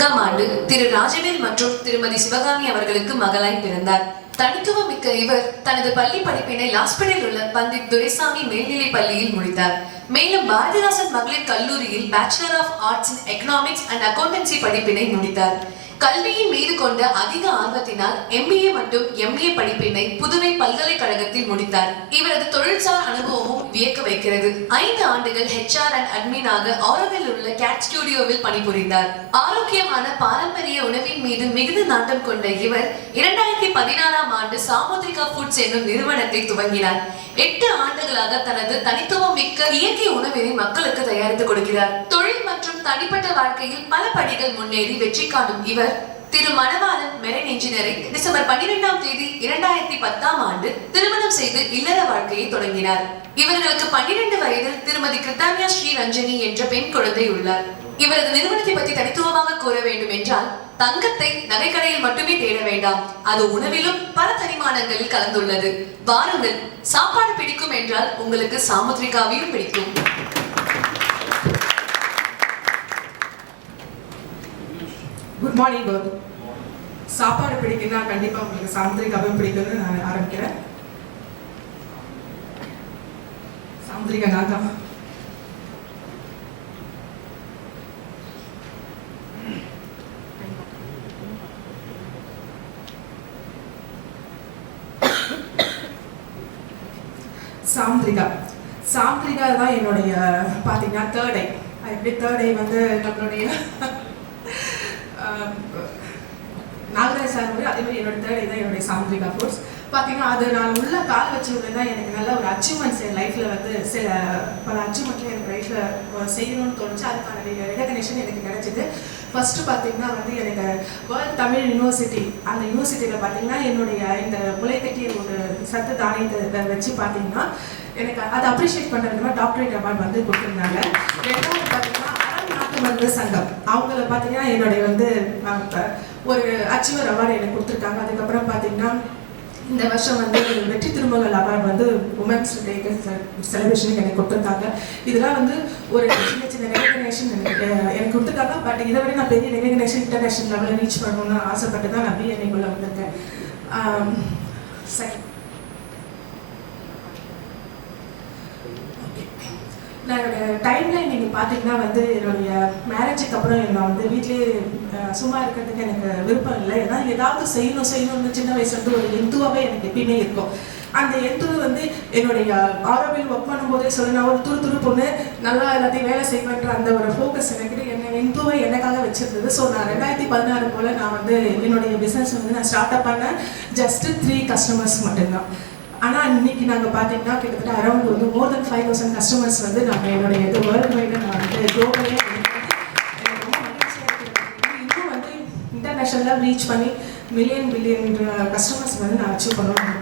ஆண்டு திரு ராஜவேல் மற்றும் திருமதி சிவகாமி அவர்களுக்கு மகளாய் பிறந்தார். தனித்துவம் மிக்க இவர் தனது பள்ளி படிப்பினை லாஸ்பேட்டில் உள்ள பண்டிட் துரைசாமி மேல்நிலை பள்ளியில் முடித்தார். மேலும் பாரதிதாசன் மகளிர் கல்லூரியில் bachelor of arts in economics and accountancy படிப்பினை முடித்தார். கல்வியின் மீது கொண்ட அதிக ஆர்வத்தினால் MBA மற்றும் MA படிப்பினை புதுவை பல்கலைக்கழகத்தில் முடித்தார். இவரது தொழில்சார் அனுபவமும் வியக்க வைக்கிறது. 5 ஆண்டுகள் HR அண்ட் அட்மினாக ஆரோவில் உள்ள கேட் ஸ்டுடியோவில் பணிபுரிந்தார். ஆரோக்கியமான பாரம்பரிய உணவின் மீது மிகுந்த நாட்டம் கொண்ட இவர் 2016ஆம் ஆண்டு சாமுத்ரிகா ஃபுட்ஸ் என்னும் நிறுவனத்தை துவங்கினார். 8 ஆண்டுகளாக தனது தனித்துவம் மிக்க இயற்கை உணவினை மக்களுக்கு தயாரித்து கொடுக்கிறார். தொழில் மற்றும் தனிப்பட்ட வாழ்க்கையில் பல படிகள் முன்னேறி வெற்றி காணும் இவர் திரு மணவாளன் மெரைன் இன்ஜினியரை டிசம்பர் 12ஆம் தேதி 2010ஆம் ஆண்டு திருமணம் செய்து இல்லற வாழ்க்கையை தொடங்கினார். இவர்களுக்கு 12 வயதில் திருமதி கிருத்தானியா ஸ்ரீ ரஞ்சனி என்ற பெண் குழந்தை உள்ளார். இவரது நிறுவனத்தை பற்றி தனித்துவமாக கூற வேண்டும் என்றால், தங்கத்தை நகைக்கடையில் மட்டுமே தேட வேண்டாம், அது உணவிலும் பல தனிமானங்களில் கலந்துள்ளது. வாருங்கள், சாப்பாடு பிடிக்கும் என்றால் உங்களுக்கு சாமுத்ரிகாவையும் பிடிக்கும். குட் மார்னிங் கோல். சாப்பாடு பிடிக்குன்னா கண்டிப்பாக உங்களுக்கு சாமுத்ரிகாவும் பிடிக்கும்னு நான் ஆரம்பிக்கிறேன். சாமுத்ரிகா நான் தான். சாமுத்ரிகா தான் என்னுடைய பார்த்தீங்கன்னா தேர்ட் ஐ. எப்படி தேர்ட் ஐ வந்து நம்மளுடைய நாகராஜ் சார் வந்து அதே மாதிரி என்னோட தேர்ட் ஐ தான் என்னுடைய சாமுத்ரிகா ஃபுட்ஸ். பார்த்தீங்கன்னா அது நான் உள்ள கால் வச்சுருந்தது தான் எனக்கு நல்ல ஒரு அச்சீவ்மெண்ட்ஸ் என் லைஃப்பில் வந்து பல அச்சீவ்மெண்ட்ல எனக்கு லைஃப்பில் செய்யணும்னு தோணுச்சு. அதுக்கான ரெகக்னேஷன் எனக்கு கிடைச்சிது. ஃபர்ஸ்ட்டு பார்த்தீங்கன்னா வந்து எனக்கு வேர்ல்ட் தமிழ் யூனிவர்சிட்டி, அந்த யூனிவர்சிட்டியில் பார்த்தீங்கன்னா என்னுடைய இந்த முளைக்கட்டிய ஒரு சத்து தானியத்தை வச்சு பார்த்தீங்கன்னா எனக்கு அதை அப்ரிஷியேட் பண்ணுறதுனா டாக்டரேட் அவார்டு வந்து கொடுத்துருந்தாங்க. ரெண்டாவது பார்த்தீங்கன்னா நாட்டு சங்கம் அவங்கள பார்த்தீங்கன்னா என்னுடைய வந்து ஒரு அச்சீவர் அவார்டு எனக்கு கொடுத்துருக்காங்க. அதுக்கப்புறம் பார்த்தீங்கன்னா இந்த வருஷம் வந்து வெற்றி திருமகள் அவார்டு வந்து உமன்ஸ் டே செலிப்ரேஷனுக்கு எனக்கு கொடுத்துருக்காங்க. இதெல்லாம் வந்து ஒரு சின்ன சின்ன ரெகக்னேஷன் எனக்கு கொடுத்துருக்காங்க. பட் இதை விட நான் பெரிய ரெகக்னேஷன் இன்டர்நேஷனல் லெவலில் ரீச் பண்ணணும்னு ஆசைப்பட்டு தான் நான் BNA-க்குள்ளே வந்திருக்கேன். சரி, நான் என்னோடய டைம்லைன் நீங்கள் பார்த்தீங்கன்னா வந்து என்னுடைய மேரேஜுக்கு அப்புறம் நான் வந்து வீட்டிலே சும்மா இருக்கிறதுக்கு எனக்கு விருப்பம் இல்லை. ஏன்னா ஏதாவது செய்யணும்னு சின்ன வயசுலேருந்து ஒரு எந்துவாகவே எனக்கு எப்பயுமே இருக்கும். அந்த எந்துவு வந்து என்னுடைய ஆரோவில் ஒர்க் பண்ணும்போதே சொல்லி நான் ஒரு துரு பொண்ணு நல்லா எல்லாத்தையும் வேலை செய்வேன்ற அந்த ஒரு ஃபோக்கஸ் எனக்கு எந்துவை எனக்காக வச்சுருந்தது. ஸோ நான் 2016 போல் நான் வந்து என்னுடைய பிஸ்னஸ் வந்து நான் ஸ்டார்ட் அப் பண்ணேன். ஜஸ்ட்டு 3 கஸ்டமர்ஸ் மட்டும்தான். ஆனால் இன்னைக்கு நாங்கள் பார்த்தீங்கன்னா கிட்டத்தட்ட அரௌண்ட் வந்து மோர் தென் 5000 கஸ்டமர்ஸ் வந்து நாங்கள் என்னுடைய இது வேர்ல்டு வைடாக நான் வந்து குளோபலே எனக்கு ரொம்ப மகிழ்ச்சியாக இருக்கிறது. இன்னும் வந்து இன்டர்நேஷனலாக ரீச் பண்ணி பில்லியன் கஸ்டமர்ஸ் வந்து நான் அச்சீவ் பண்ணணும்.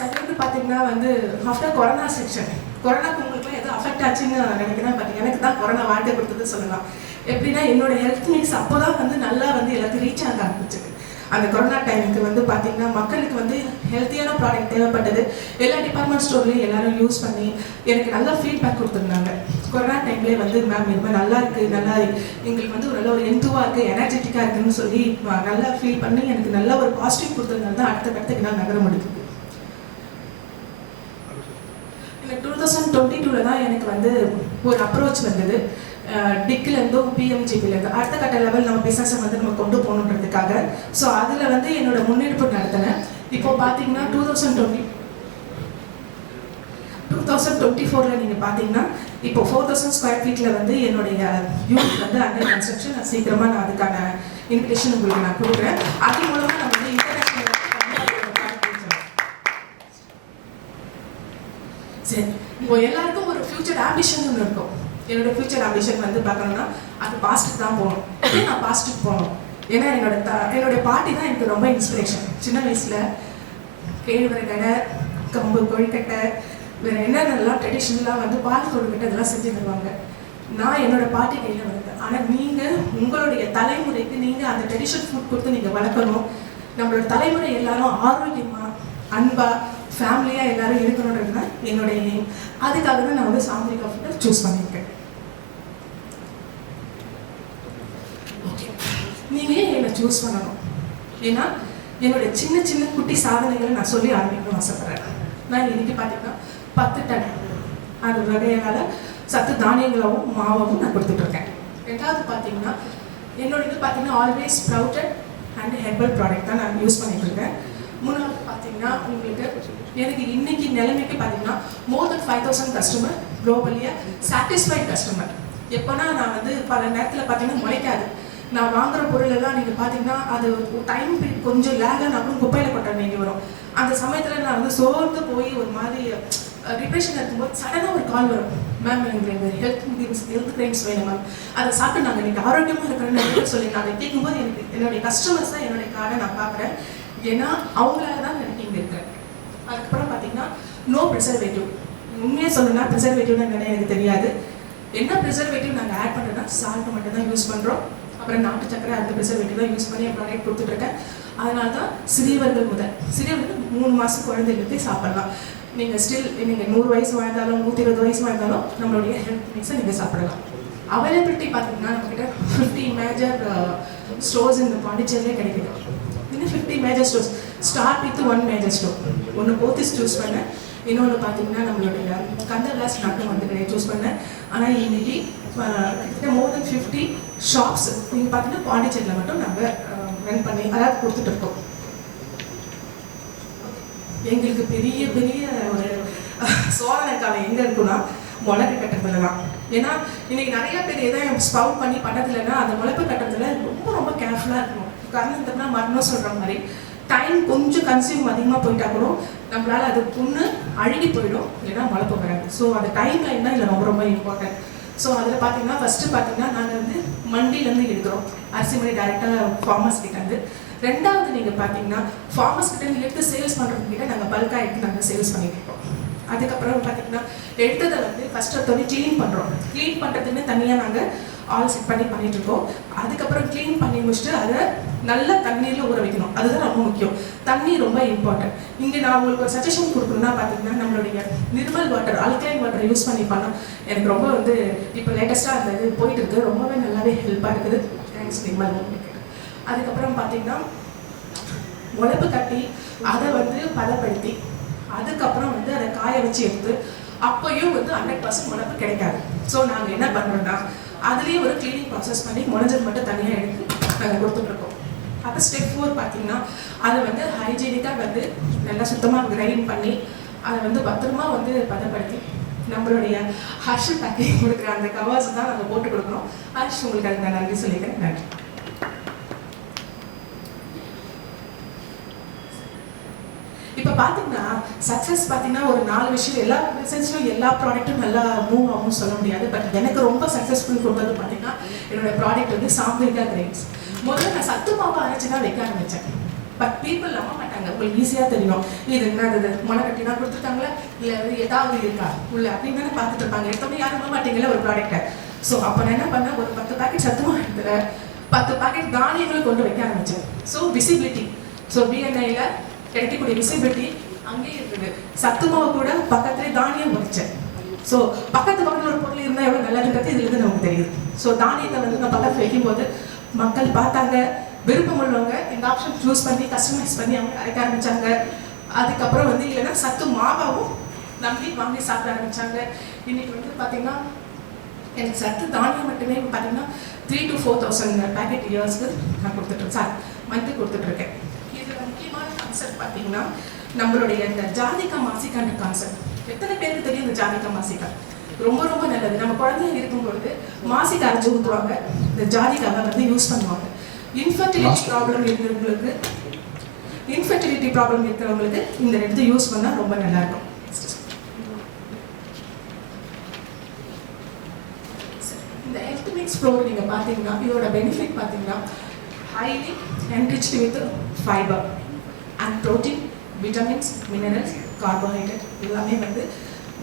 செகண்ட் பார்த்தீங்கன்னா வந்து ஆஃப்டர் கொரோனா செக்ஷன், கொரோனாக்கு உங்களுக்கு எதுவும் அஃபெக்ட் ஆச்சுன்னு நினைக்கிறேன். பட் எனக்கு தான் கொரோனா வாழ்க்கை கொடுத்தது சொல்லலாம். எப்படின்னா என்னோட ஹெல்த் மிக்ஸ் அப்போ தான் வந்து நல்லா வந்து எல்லாத்தையும் ரீச் ஆக ஆரம்பிச்சிது. அந்த கொரோனா டைமுக்கு வந்து பார்த்தீங்கன்னா மக்களுக்கு வந்து ஹெல்த்தியான ப்ராடக்ட் தேவைப்பட்டது. எல்லா டிபார்ட்மெண்ட் ஸ்டோர்லேயும் எல்லாரும் யூஸ் பண்ணி எனக்கு நல்லா ஃபீட்பேக் கொடுத்துருந்தாங்க. கொரோனா டைம்லேயே வந்து மேம் இது மாதிரி நல்லா இருக்குது, நல்லா எங்களுக்கு வந்து நல்ல ஒரு எந்துவாக இருக்குது, எனர்ஜெட்டிக்காக இருக்குதுன்னு சொல்லி நல்லா ஃபீல் பண்ணி எனக்கு நல்ல ஒரு பாசிட்டிவ் கொடுத்ததுனால தான் அடுத்த கட்டத்துக்கு நான் நகர முடியுது. எனக்கு 2022 தான் எனக்கு வந்து ஒரு அப்ரோச் வந்தது. டிக்கிலேருந்தும் PMGBலேருந்து அடுத்த கட்ட லெவல் நம்ம பிஸ்னஸை வந்து நம்ம கொண்டு போகணுன்றதுக்காக. ஸோ அதில் வந்து என்னோட முன்னெடுப்பு நடத்தினேன். இப்போ பார்த்தீங்கன்னா 2024 நீங்கள் பார்த்தீங்கன்னா இப்போ 4000 ஸ்கொயர் ஃபீட்டில் வந்து என்னுடைய யூனிட் வந்து அண்டர் கன்ஸ்ட்ரக்ஷன். சீக்கிரமாக நான் அதுக்கான இன்விடேஷன் உங்களுக்கு நான் கொடுக்குறேன். அது மூலமாக நம்ம வந்து இன்டர்நேஷனல் சரி. இப்போ எல்லாருக்கும் ஒரு ஃபியூச்சர் ஆம்பிஷன் ஒன்று இருக்கும். என்னோட ஃபியூச்சர் ஆம்பிஷன் வந்து பார்க்கணும்னா அது பாஸ்ட்டுக்கு தான் போகணும். நான் பாஸ்ட்டுக்கு போகணும். ஏன்னா என்னுடைய பாட்டி தான் எனக்கு ரொம்ப இன்ஸ்பிரேஷன். சின்ன வயசில் கேழ்வரை கடை, கம்பு கொழுக்கட்டை, வேறு என்னென்னலாம் ட்ரெடிஷ்னலாக வந்து பால் கொழுக்கட்டை இதெல்லாம் செஞ்சு தருவாங்க. நான் என்னோட பாட்டி கையில் வந்தேன். ஆனால் நீங்கள் உங்களுடைய தலைமுறைக்கு நீங்கள் அந்த ட்ரெடிஷ்னல் ஃபுட் கொடுத்து நீங்கள் வளர்க்கணும். நம்மளோட தலைமுறை எல்லாரும் ஆரோக்கியமாக அன்பாக ஃபேமிலியாக எல்லாரும் இருக்கணுன்றது தான் என்னுடைய எய்ம். அதுக்காக தான் நான் வந்து சாமுத்ரிகா ஃபுட்டை சூஸ் பண்ணியிருக்கேன். சூஸ் பண்ணணும். ஏன்னா என்னுடைய சின்ன சின்ன குட்டி சாதனைகளை நான் சொல்லி ஆரம்பிக்கணும்னு ஆசைப்படுறேன். நான் இன்னைக்கு பார்த்தீங்கன்னா 10 டன் அது வகையால சத்து தானியங்களாகவும் மாவாகவும் நான் கொடுத்துட்ருக்கேன். ரெண்டாவது பார்த்தீங்கன்னா என்னோட இது பார்த்தீங்கன்னா always sprouted and herbal product தான் நான் யூஸ் பண்ணிட்டு இருக்கேன். மூணாவது பார்த்தீங்கன்னா உங்களுக்கு எனக்கு இன்னைக்கு நிலைமைக்கு பார்த்தீங்கன்னா மோர் தென் 5000 கஸ்டமர் குளோபலியாக சாட்டிஸ்ஃபைட் கஸ்டமர். எப்போனா நான் வந்து பல நேரத்தில் பார்த்தீங்கன்னா முளைக்காது. நான் வாங்குற பொருள் எல்லாம் நீங்கள் பார்த்தீங்கன்னா அது டைம் பீரியட் கொஞ்சம் லேகாக நான் கூட குப்பையில் கொட்ட வேண்டி வரும். அந்த சமயத்தில் நான் வந்து சோர்ந்து போய் ஒரு மாதிரி டிப்ரெஷன் இருக்கும்போது சடனாக ஒரு கால் வரும், மேம் எங்களுக்கு ஹெல்த் கிரைம்ஸ் வேணும் மேம், அதை சாப்பிட்டு நாங்கள் இன்னைக்கு ஆரோக்கியமாக இருக்கிறேன்னு சொல்லி நான் அதை கேட்கும்போது எனக்கு என்னுடைய கஸ்டமர்ஸ் தான் என்னுடைய கார்டை நான் பார்க்குறேன். ஏன்னா அவங்களால தான் எனக்கு இங்கே இருக்கிறேன். அதுக்கப்புறம் பார்த்தீங்கன்னா நோ ப்ரிசர்வேட்டிவ். உண்மையாக சொல்லணும்னா ப்ரிசர்வேட்டிவ்னு என்னென்ன எனக்கு தெரியாது. என்ன ப்ரிசர்வேட்டிவ் நாங்கள் ஆட் பண்ணுறோன்னா சால்ட் மட்டும் தான் யூஸ் பண்ணுறோம். அப்புறம் நாட்டு சக்கரை அந்த ப்ரிசர்வேட்டிவ் தான் யூஸ் பண்ணி என் ப்ராடக்ட் கொடுத்துட்ருக்கேன். அதனால தான் சிறியவர்கள் 3 மாதம் குழந்தைகளுக்கு சாப்பிடலாம். நீங்கள் நீங்கள் 100 வயசு வாழ்ந்தாலும் 120 வயசு வாழ்ந்தாலும் நம்மளுடைய ஹெல்த் மிக்ஸை நீங்கள் சாப்பிடலாம். அவைலபிலிட்டி பார்த்தீங்கன்னா நம்மக்கிட்ட 50 மேஜர் ஸ்டோர்ஸ் இந்த பாண்டிச்சேரியிலே கிடைக்குது. இன்னும் 50 major stores start with 1 major store. ஒன்று போத்திஸ் சூஸ் பண்ணேன், இன்னொன்று பார்த்தீங்கன்னா நம்மளுடைய கந்தர்லாஸ் நட்டம் வந்து சூஸ் பண்ணேன். ஆனால் இன்னைக்கு மோர் தென் 50 ஷாப்ஸ் நீங்கள் பார்த்தீங்கன்னா பாண்டிச்சேரியில் மட்டும் நாங்கள் ரன் பண்ணி அதாவது கொடுத்துட்டு இருக்கோம். எங்களுக்கு பெரிய பெரிய ஒரு சோதனை காலம் எங்கே இருக்குன்னா முளைப்பு கட்டுறதுல தான். ஏன்னா இன்னைக்கு நிறைய பேர் எதை ஸ்பவுட் பண்ணி பண்ணதில்லைன்னா அந்த முளைப்பு கட்டுறதுல ரொம்ப ரொம்ப கேர்ஃபுல்லாக இருக்கணும். காரணத்துக்குனா மரணம் சொல்கிற மாதிரி டைம் கொஞ்சம் கன்சியூம் அதிகமாக போயிட்டா கூட நம்மளால் அது புண்ணு அழுகி போயிடும், இல்லைன்னா முளைப்பு வராது. ஸோ அந்த டைம் லைன் தான் இதில் ரொம்ப ரொம்ப இம்பார்ட்டன்ட். ஸோ அதில் பார்த்தீங்கன்னா ஃபஸ்ட்டு பார்த்தீங்கன்னா நாங்கள் வந்து மண்டியிலேருந்து எடுக்கிறோம், அரிசி மணி டைரெக்டாக ஃபார்மர்ஸ் கிட்டேருந்து. ரெண்டாவது நீங்கள் பார்த்தீங்கன்னா ஃபார்மர்ஸ் கிட்ட எடுத்து சேல்ஸ் பண்ணுறவங்ககிட்ட நாங்கள் பல்காக எடுத்து நாங்கள் சேல்ஸ் பண்ணிட்டு இருக்கோம். அதுக்கப்புறம் பார்த்தீங்கன்னா எடுத்ததை வந்து ஃபஸ்ட் எடுத்தோடனே க்ளீன் பண்ணுறோம். க்ளீன் பண்ணுறதுன்னு தனியாக நாங்கள் ஆல் செட் பண்ணி பண்ணிட்டு இருக்கோம். அதுக்கப்புறம் க்ளீன் பண்ணி முடிச்சுட்டு அதை நல்லா தண்ணீரில் ஊற வைக்கணும். அதுதான் ரொம்ப முக்கியம். தண்ணி ரொம்ப இம்பார்ட்டன்ட். இங்கே நான் உங்களுக்கு ஒரு சஜஷன் கொடுக்கணும்னா பார்த்தீங்கன்னா நம்மளுடைய Nirmal water, alkaline water use பண்ணி பண்ணோம். எனக்கு ரொம்ப வந்து இப்போ லேட்டஸ்ட்டாக அந்த இது போயிட்டு இருக்குது, ரொம்பவே நல்லாவே ஹெல்ப்பாக இருக்குது. தேங்க்ஸ் நிர்மல். அதுக்கப்புறம் பார்த்தீங்கன்னா முளைப்பு கட்டி அதை வந்து பதப்படுத்தி அதுக்கப்புறம் வந்து அதை காய வச்சு எடுத்து அப்போயும் வந்து 100% முளைப்பு கிடைக்காது. ஸோ நாங்கள் என்ன பண்ணுறோம்னா அதுலேயே ஒரு க்ளீனிங் ப்ராசஸ் பண்ணி முளைஞ்சது மட்டும் தனியாக எடுத்து நாங்கள் கொடுத்துட்ருக்கோம். அப்போ ஸ்டெப் 4 பார்த்தீங்கன்னா அதை வந்து ஹைஜீனிக்காக வந்து நல்லா சுத்தமாக கிரைண்ட் பண்ணி அதை வந்து பத்திரமா வந்து பதப்படுத்தி நம்மளுடைய ஹர்ஷ் பேக்கிங் கொடுக்குற அந்த கவர்ஸ் தான் நாங்கள் போட்டு கொடுக்குறோம். ஹர்ஷ் உங்களுக்கு அதுக்கு நான் நன்றி சொல்லிக்கிறேன். நன்றி. இப்போ பார்த்தீங்கன்னா சக்ஸஸ் பார்த்தீங்கன்னா ஒரு 4 விஷயம், எல்லா பிஸ்னஸ்லையும் எல்லா ப்ராடக்ட்டும் நல்லா மூவ் ஆகும்னு சொல்ல முடியாது. பட் எனக்கு ரொம்ப சக்ஸஸ்ஃபுல் கொடுத்தது பார்த்தீங்கன்னா என்னோட ப்ராடக்ட் வந்து சாம்பிரிகா கிரெயின்ஸ். முதல்ல நான் சத்து மாவு அரைச்சி தான் வைக்க ஆரம்பித்தேன். பட் பீப்புள் நம்ப மாட்டாங்க. உங்களுக்கு ஈஸியாக தெரியும் இது என்னது முளை கட்டி தான் கொடுத்துருக்காங்களா இல்லை ஏதாவது இருக்கா உள்ள அப்படின்னு தானே பார்த்துட்டு இருப்பாங்க. எடுத்தோடனே யாரும் நம்ப மாட்டீங்களா ஒரு ப்ராடக்ட்டை. ஸோ அப்போ நான் என்ன பண்ணேன், ஒரு 10 பேக்கெட் சத்து மாவு எடுத்துல 10 பேக்கெட் தானியங்களும் கொண்டு வைக்க ஆரம்பித்தேன். ஸோ விசிபிலிட்டி, ஸோ பிஎன்ஐயில் கிடைக்கக்கூடிய விசிபிலிட்டி அங்கேயே இருக்குது. சத்து மாவு கூட பக்கத்துலேயே தானியம் வச்சேன். ஸோ பக்கத்தில் ஒரு பொருள் இருந்தால் எவ்வளோ நல்லதுன்றது இதுலேருந்து நமக்கு தெரியுது. ஸோ தானியத்தை வந்து நான் பக்கத்தில் வைக்கும்போது மக்கள் பார்த்தாங்க, விருப்பம் உள்ளவங்க இந்த ஆப்ஷன் சூஸ் பண்ணி கஸ்டமைஸ் பண்ணி அவங்க அரைக்க ஆரம்பித்தாங்க. அதுக்கப்புறம் வந்து இல்லைன்னா சத்து மாவாவும் நம்பி வாங்கி சாப்பிட ஆரம்பித்தாங்க. இன்றைக்கி வந்து பார்த்திங்கன்னா எனக்கு சத்து தானியம் மட்டுமே பார்த்திங்கன்னா 3,000 to 4,000 பேக்கெட் இயர்ஸ்க்கு நான் கொடுத்துட்ருக்கேன், சார் மந்த்து கொடுத்துட்ருக்கேன். இதில் முக்கியமான கான்செப்ட் பார்த்திங்கன்னா நம்மளுடைய இந்த ஜாதிகா மாசிக்கான்ற கான்செப்ட். எத்தனை பேருக்கு தெரியும் இந்த ஜாதிகா மாசிக்கா? ரொம்ப ரொம்ப நல்லது. நம்ம குழந்தைங்க இருக்கும் பொழுது மாசிக்கா அரைச்சி ஊற்றுவாங்க, இந்த ஜாதிகாவை வந்து யூஸ் பண்ணுவாங்க. இன்ஃபர்டிலிட்டி ப்ராப்ளம் இருக்கிறவங்களுக்கு இந்த ரெண்டு யூஸ் பண்ணால் ரொம்ப நல்லாயிருக்கும். இந்த ஹெல்த் மிக்ஸ் ப்ரோவை நீங்கள் பார்த்தீங்கன்னா இதோட பெனிஃபிட் பார்த்தீங்கன்னா highly enriched with fibre and protein, vitamins, minerals, carbohydrate எல்லாமே வந்து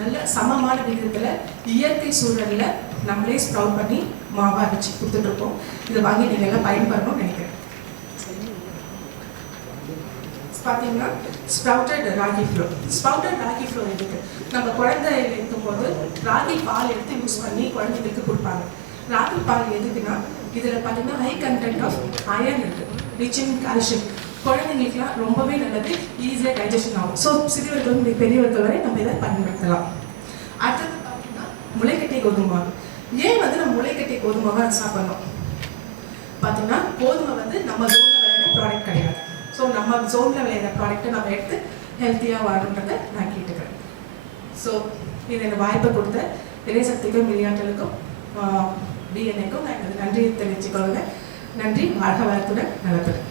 நல்ல சமமான விகிதத்தில் இயற்கை சூழலில் நம்மளே ஸ்ப்ரவுட் பண்ணி மாவாக அரைச்சி கொடுத்துட்ருக்கோம். இதை வாங்கி நீங்கள் எல்லாம் பயன்படணும்னு நினைக்கிறேன். பார்த்தீங்கன்னா ஸ்ப்ரவுட்டட் ராகி ஃப்ளோர் எதுக்கு? நம்ம குழந்தை இருக்கும்போது ராகி பால் எடுத்து யூஸ் பண்ணி குழந்தைங்களுக்கு கொடுப்பாங்க. ராகி பால் எதுக்குன்னா இதில் பார்த்தீங்கன்னா ஹை கண்டென்ட் ஆஃப் அயர்ன் இருக்குது. Rich in calcium. குழந்தைங்களுக்குலாம் ரொம்பவே நல்லது, ஈஸியாக டைஜஷன் ஆகும். ஸோ சிறியவர்கள் பெரியவர்கள் வரை நம்ம இதை பயன்படுத்தலாம். அடுத்தது பார்த்தீங்கன்னா முளைக்கட்டிய கோதுமை மாவு. ஏன் வந்து நம்ம முளைக்கட்டிய கோதுமை மாவை சாப்பிடணும் பார்த்தீங்கன்னா, கோதுமை வந்து நம்ம ஜோனில் விளையாட ப்ராடக்ட் கிடையாது. ஸோ நம்ம ஜோனில் விளையாட ப்ராடக்ட்டை நம்ம எடுத்து ஹெல்த்தியாக வாழணுன்றதை நான் கேட்டுக்கிறேன். ஸோ இது எனக்கு வாய்ப்பை கொடுத்த இறைசக்திக்கும் விளையாட்டுகளுக்கும் டிஎன்ஏக்கும் நான் எனது நன்றியை தெரிவித்துக் கொள்கிறேன். நன்றி. வாழ்க வளத்துடன் நலத்துடன்.